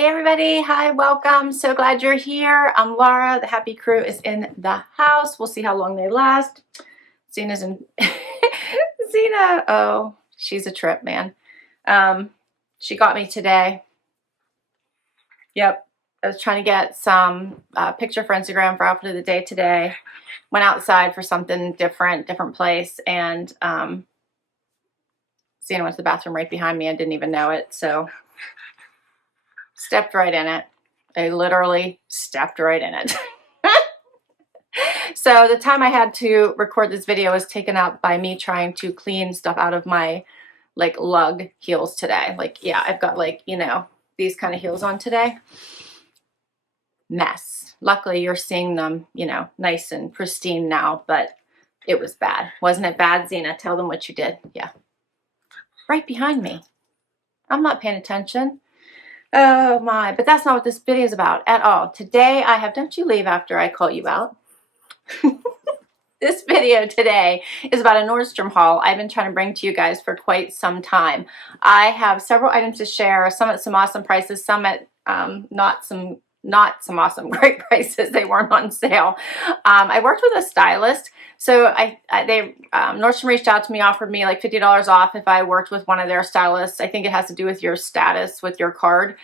Hey everybody, hi, welcome. So glad you're here. I'm Laura. The happy crew is in the house. We'll see how long they last. Zena's in Zena, oh, she's a trip, man. She got me today. Yep. I was trying to get some picture for Instagram for outfit of the day today. Went outside for something different place, and Zena went to the bathroom right behind me. I didn't even know it, so stepped right in it. I literally stepped right in it. So the time I had to record this video was taken up by me trying to clean stuff out of my like lug heels today. Like, yeah, I've got like, you know, these kind of heels on today. Mess. Luckily you're seeing them, you know, nice and pristine now, but it was bad. Wasn't it bad, Zena? Tell them what you did. Yeah. Right behind me. I'm not paying attention. Oh my, but that's not what this video is about at all. Today I have, don't you leave after I call you out. This video today is about a Nordstrom haul I've been trying to bring to you guys for quite some time. I have several items to share, some at some awesome prices, some at not some awesome great prices. They weren't on sale. I worked with a stylist, so Nordstrom reached out to me, offered me like $50 off if I worked with one of their stylists. I think it has to do with your status with your card.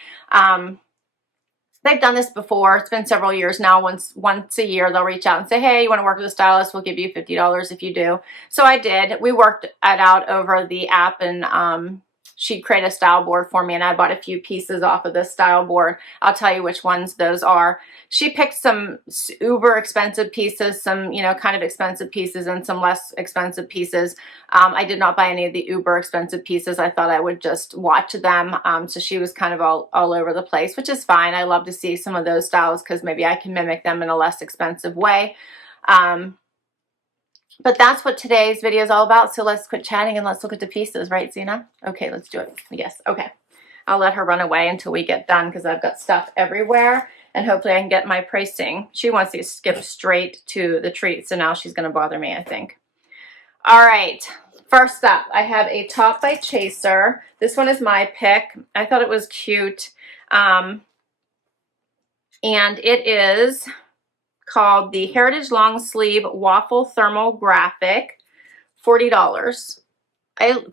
They've done this before. It's been several years now. Once a year, they'll reach out and say, hey, you want to work with a stylist? We'll give you $50 if you do. So I did. We worked it out over the app, and she'd create a style board for me, and I bought a few pieces off of the style board. I'll tell you which ones those are. She picked some uber expensive pieces, some, you know, kind of expensive pieces, and some less expensive pieces. I did not buy any of the uber expensive pieces. I thought I would just watch them. So she was kind of all over the place, which is fine. I love to see some of those styles because maybe I can mimic them in a less expensive way. But that's what today's video is all about. So let's quit chatting and let's look at the pieces, right, Zena? Okay, let's do it. Yes, okay. I'll let her run away until we get done because I've got stuff everywhere, and hopefully I can get my pricing. She wants to skip straight to the treat, so now she's going to bother me, I think. All right, first up, I have a top by Chaser. This one is my pick. I thought it was cute, and it is called the Heritage Long Sleeve Waffle Thermal Graphic, $40.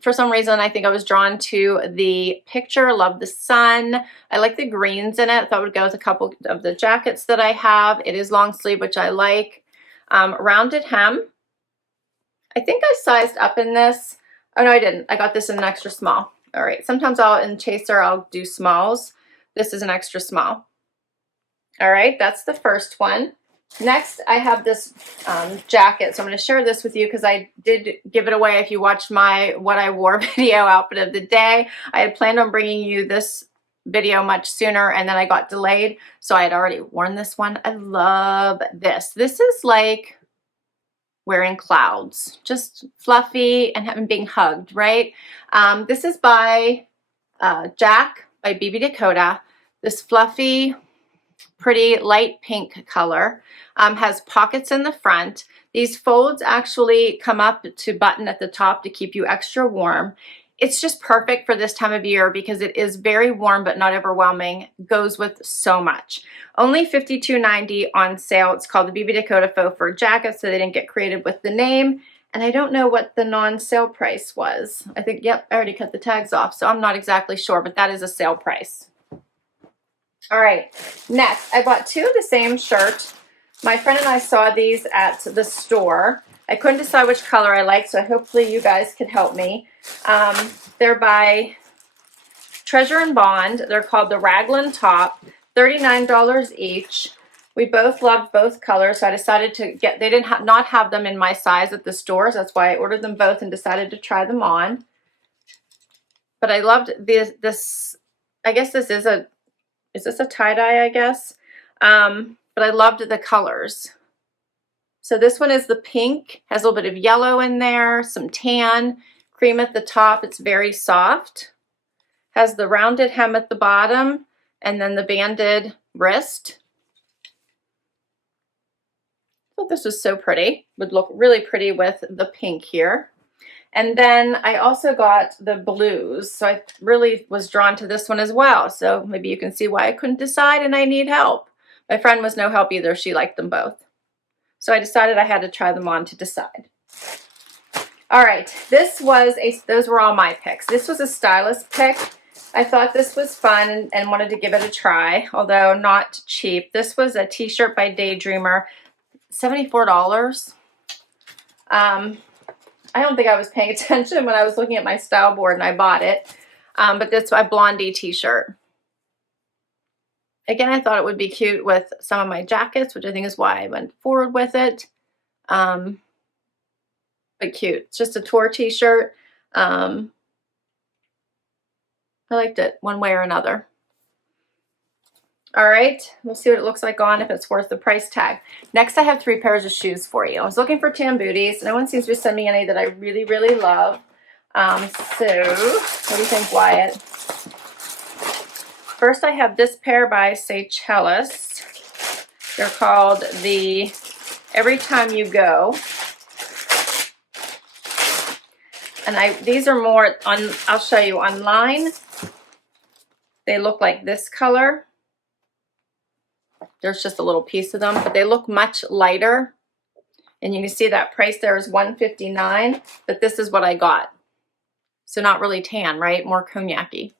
For some reason, I think I was drawn to the picture. Love the sun. I like the greens in it. Thought it would go with a couple of the jackets that I have. It is long sleeve, which I like. Rounded hem. I think I sized up in this. Oh, no, I didn't. I got this in an extra small. All right. Sometimes in Chaser, I'll do smalls. This is an extra small. All right. That's the first one. Next, I have this jacket, so I'm going to share this with you because I did give it away if you watched my what I wore video outfit of the day. I had planned on bringing you this video much sooner, and then I got delayed, so I had already worn this one. I love this. This is like wearing clouds, just fluffy and being hugged, right? This is by Jack by BB Dakota. This fluffy, pretty light pink color, has pockets in the front. These folds actually come up to button at the top to keep you extra warm. It's just perfect for this time of year because it is very warm but not overwhelming. Goes with so much. Only $52.90 on sale. It's called the BB Dakota Faux Fur Jacket, so they didn't get creative with the name. And I don't know what the non-sale price was. I think, yep, I already cut the tags off, so I'm not exactly sure, but that is a sale price. All right, next, I bought two of the same shirt. My friend and I saw these at the store. I couldn't decide which color I liked, so hopefully you guys could help me. They're by Treasure and Bond. They're called the Raglan Top, $39 each. We both loved both colors, so I decided to get, they didn't not have them in my size at the stores. That's why I ordered them both and decided to try them on. But I loved this, I guess this is a, is this a tie-dye, I guess? But I loved the colors. So this one is the pink, has a little bit of yellow in there, some tan, cream at the top. It's very soft. Has the rounded hem at the bottom, and then the banded wrist. I thought this was so pretty. Would look really pretty with the pink here. And then I also got the blues. So I really was drawn to this one as well. So maybe you can see why I couldn't decide and I need help. My friend was no help either. She liked them both. So I decided I had to try them on to decide. All right, those were all my picks. This was a stylist pick. I thought this was fun and wanted to give it a try, although not cheap. This was a t-shirt by Daydreamer, $74. I don't think I was paying attention when I was looking at my style board and I bought it. But this a blondie t-shirt. Again, I thought it would be cute with some of my jackets, which I think is why I went forward with it. But cute. It's just a tour t-shirt. I liked it one way or another. All right, we'll see what it looks like on, if it's worth the price tag. Next, I have 3 pairs of shoes for you. I was looking for tan booties. No one seems to send me any that I really, really love. So what do you think, Wyatt? First, I have this pair by Stylist. They're called the Every Time You Go. And these are more on, I'll show you online. They look like this color. There's just a little piece of them, but they look much lighter. And you can see that price there is $159, but this is what I got. So not really tan, right? More cognac-y.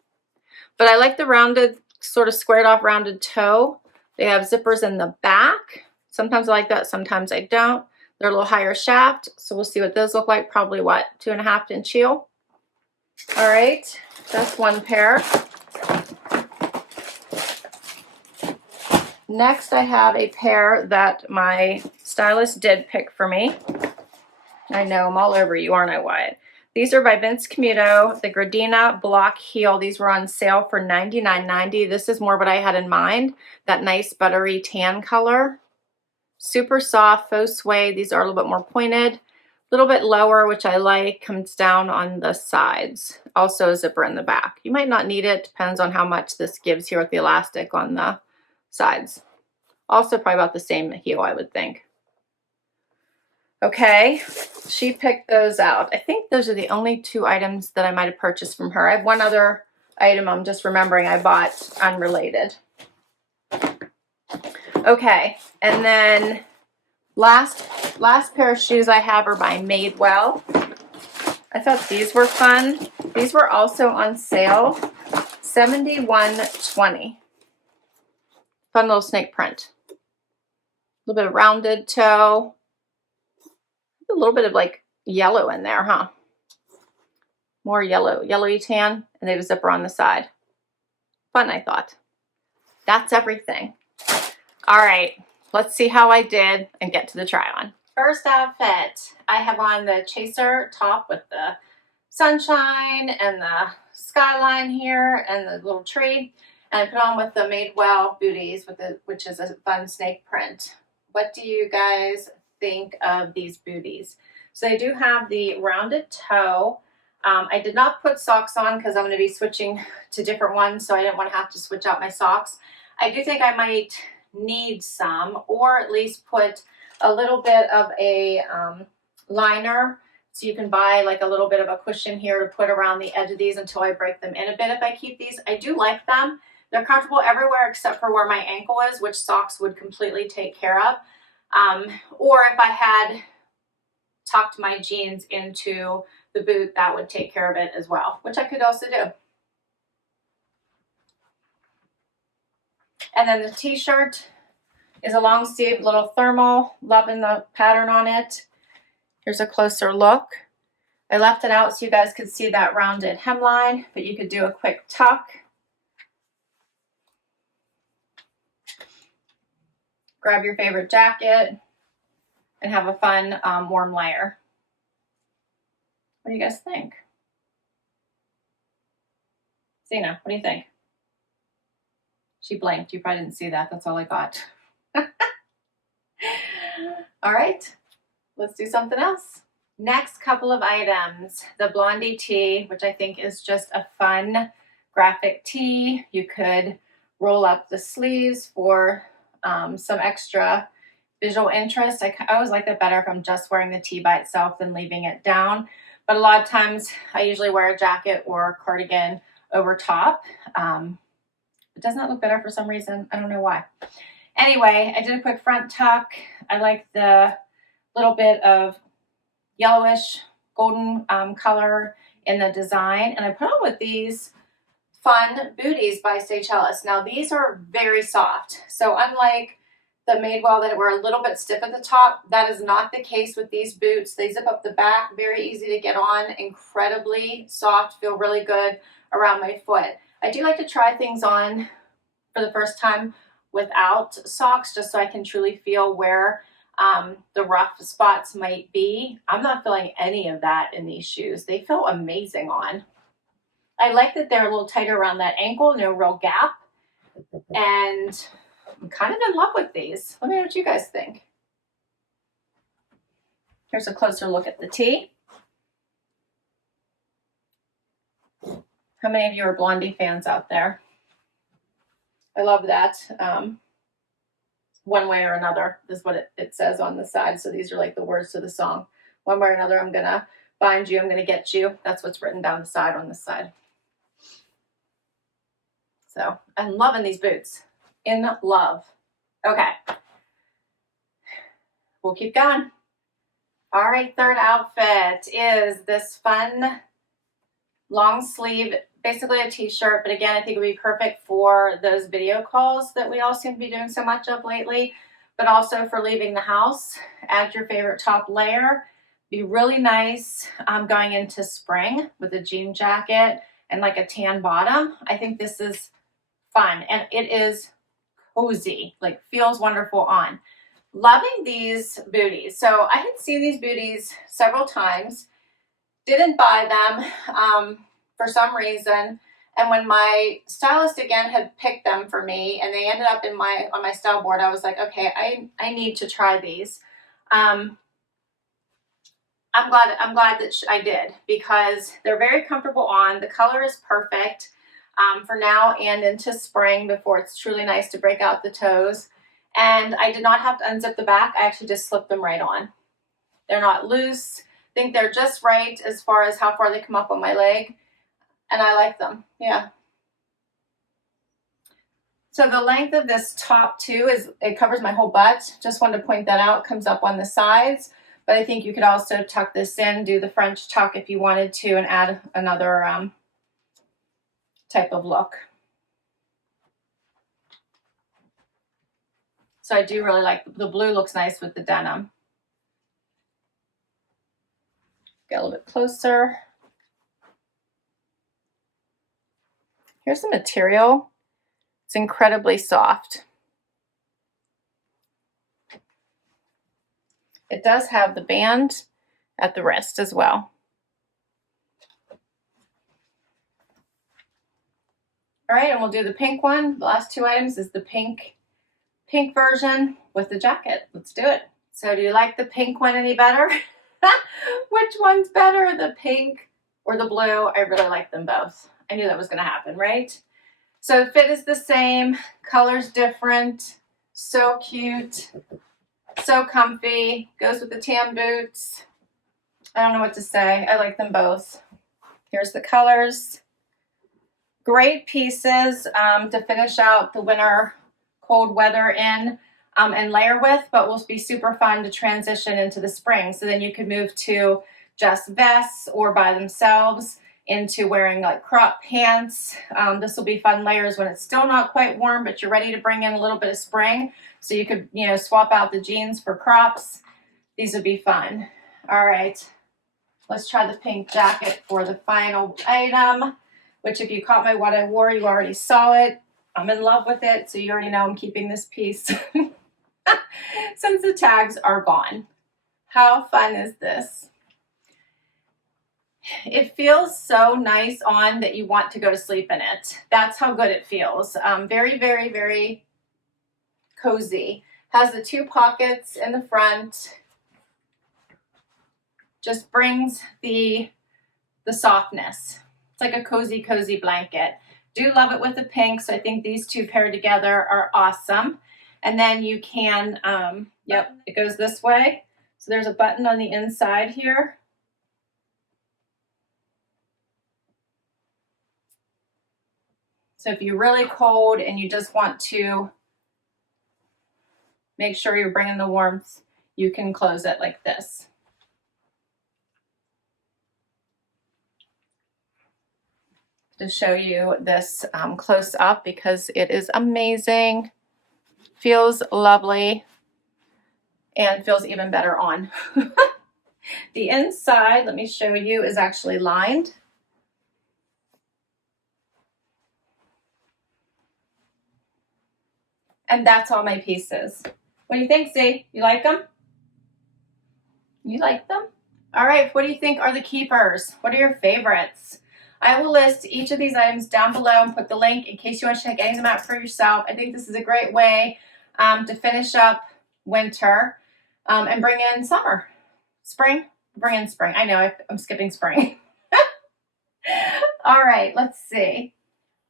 But I like the rounded, sort of squared off rounded toe. They have zippers in the back. Sometimes I like that, sometimes I don't. They're a little higher shaft, so we'll see what those look like. Probably what, 2.5 inch heel. All right, that's one pair. Next, I have a pair that my stylist did pick for me. I know, I'm all over you, aren't I, Wyatt? These are by Vince Camuto, the Gradina block heel. These were on sale for $99.90. This is more what I had in mind, that nice buttery tan color. Super soft, faux suede. These are a little bit more pointed, a little bit lower, which I like. Comes down on the sides. Also a zipper in the back. You might not need it. Depends on how much this gives here with the elastic on the sides. Also probably about the same heel, I would think. Okay, she picked those out. I think those are the only 2 items that I might have purchased from her. I have one other item I'm just remembering I bought unrelated. Okay, and then last pair of shoes I have are by Madewell. I thought these were fun. These were also on sale, $71.20. Fun little snake print. A little bit of rounded toe. A little bit of like yellow in there, huh? More yellowy tan, and they have a zipper on the side. Fun, I thought. That's everything. All right, let's see how I did and get to the try on. First outfit, I have on the chaser top with the sunshine and the skyline here and the little tree. And I put on with the Madewell Booties, which is a fun snake print. What do you guys think of these booties? So they do have the rounded toe. I did not put socks on because I'm going to be switching to different ones, so I didn't want to have to switch out my socks. I do think I might need some, or at least put a little bit of a liner, so you can buy like a little bit of a cushion here to put around the edge of these until I break them in a bit if I keep these. I do like them. They're comfortable everywhere except for where my ankle is, which socks would completely take care of. Or if I had tucked my jeans into the boot, that would take care of it as well, which I could also do. And then the t-shirt is a long sleeve little thermal, loving the pattern on it. Here's a closer look. I left it out so you guys could see that rounded hemline, but you could do a quick tuck. Grab your favorite jacket and have a fun warm layer. What do you guys think? Zena, what do you think? She blinked. You probably didn't see that. That's all I got. All right, let's do something else. Next couple of items. The Blondie tee, which I think is just a fun graphic tee. You could roll up the sleeves for some extra visual interest. I always like that better if I'm just wearing the tee by itself than leaving it down. but a lot of times I usually wear a jacket or cardigan over top. It does not look better for some reason. I don't know why. Anyway, I did a quick front tuck. I like the little bit of yellowish golden color in the design, and I put on with these fun Booties by Stylist. Now these are very soft, so unlike the Madewell that were a little bit stiff at the top, that is not the case with these boots. They zip up the back, very easy to get on, incredibly soft, feel really good around my foot. I do like to try things on for the first time without socks, just so I can truly feel where the rough spots might be. I'm not feeling any of that in these shoes. They feel amazing on. I like that they're a little tighter around that ankle, no real gap, and I'm kind of in love with these. Let me know what you guys think. Here's a closer look at the tee. How many of you are Blondie fans out there? I love that. One way or another is what it says on the side. So these are like the words to the song. One way or another, I'm going to find you. I'm going to get you. That's what's written down the side on this side. So I'm loving these boots. In love. Okay. We'll keep going. All right, third outfit is this fun long sleeve, basically a t-shirt, but again, I think it would be perfect for those video calls that we all seem to be doing so much of lately, but also for leaving the house. Add your favorite top layer. Be really nice going into spring with a jean jacket and like a tan bottom. I think this is fun, and it is cozy, like feels wonderful on. Loving these Booties. So I had seen these Booties several times, didn't buy them for some reason, and when my stylist again had picked them for me and they ended up on my style board, I was like, okay, I need to try these. I'm glad that I did, because they're very comfortable on. The color is perfect for now and into spring before it's truly nice to break out the toes. And I did not have to unzip the back. I actually just slipped them right on. They're not loose. I think they're just right as far as how far they come up on my leg. And I like them, yeah. So the length of this top too it covers my whole butt. Just wanted to point that out. It comes up on the sides. But I think you could also tuck this in, do the French tuck if you wanted to, and add another type of look. So I do really like the blue. Looks nice with the denim. Get a little bit closer. Here's the material. It's incredibly soft. It does have the band at the wrist as well. All right, and we'll do the pink one. The last two items is the pink version with the jacket. Let's do it. So do you like the pink one any better? Which one's better, the pink or the blue? I really like them both. I knew that was going to happen, right? So fit is the same, color's different, so cute, so comfy, goes with the tan boots. I don't know what to say. I like them both. Here's the colors. Great pieces to finish out the winter cold weather in and layer with, but will be super fun to transition into the spring. So then you could move to just vests or by themselves, into wearing like crop pants. This will be fun layers when it's still not quite warm, but you're ready to bring in a little bit of spring. So you could, swap out the jeans for crops. These would be fun. All right, let's try the pink jacket for the final item, which if you caught my what I wore, you already saw it. I'm in love with it, so you already know I'm keeping this piece since the tags are gone. How fun is this? It feels so nice on that you want to go to sleep in it. That's how good it feels. Very, very, very cozy. Has the two pockets in the front. Just brings the softness. It's like a cozy, cozy blanket. Do love it with the pink, so I think these two paired together are awesome. And then you can, it goes this way. So there's a button on the inside here. So if you're really cold and you just want to make sure you're bringing the warmth, you can close it like this. To show you this close up because it is amazing. Feels lovely and feels even better on. The inside, let me show you, is actually lined. And that's all my pieces. What do you think, Z? You like them? You like them? All right, what do you think are the keepers? What are your favorites? I will list each of these items down below and put the link in case you want to check any of them out for yourself. I think this is a great way to finish up winter and bring in summer. Spring? Bring in spring. I know, I'm skipping spring. All right, let's see.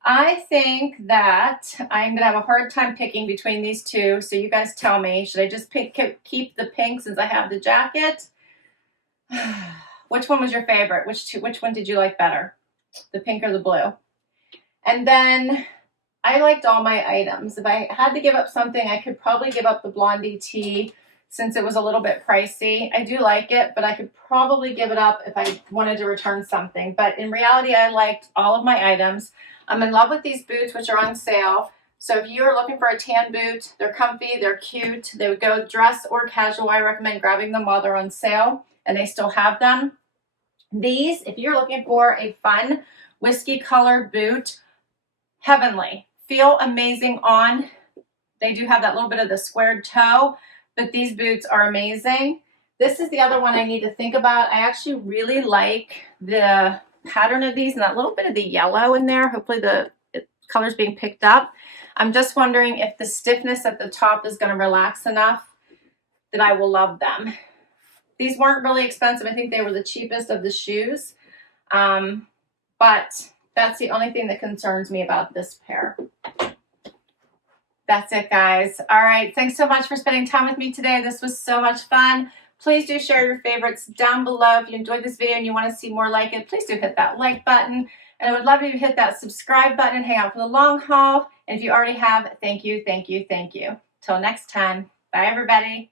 I think that I'm going to have a hard time picking between these two, so you guys tell me. Should I just keep the pink since I have the jacket? Which one was your favorite? Which one did you like better? The pink or the blue? And then I liked all my items. If I had to give up something, I could probably give up the blondie tee since it was a little bit pricey. I do like it, but I could probably give it up if I wanted to return something. But in reality, I liked all of my items. I'm in love with these boots, which are on sale. So if you're looking for a tan boot, they're comfy, they're cute, they would go dress or casual. I recommend grabbing them while they're on sale and they still have them. These, if you're looking for a fun whiskey colored boot, heavenly. Feel amazing on. They do have that little bit of the squared toe, but these boots are amazing. This is the other one I need to think about. I actually really like the pattern of these and that little bit of the yellow in there. Hopefully the color's being picked up. I'm just wondering if the stiffness at the top is going to relax enough that I will love them. These weren't really expensive. I think they were the cheapest of the shoes. But that's the only thing that concerns me about this pair. That's it, guys. All right. Thanks so much for spending time with me today. This was so much fun. Please do share your favorites down below. If you enjoyed this video and you want to see more like it, please do hit that like button. And I would love you to hit that subscribe button and hang out for the long haul. And if you already have, thank you, thank you, thank you. Till next time. Bye, everybody.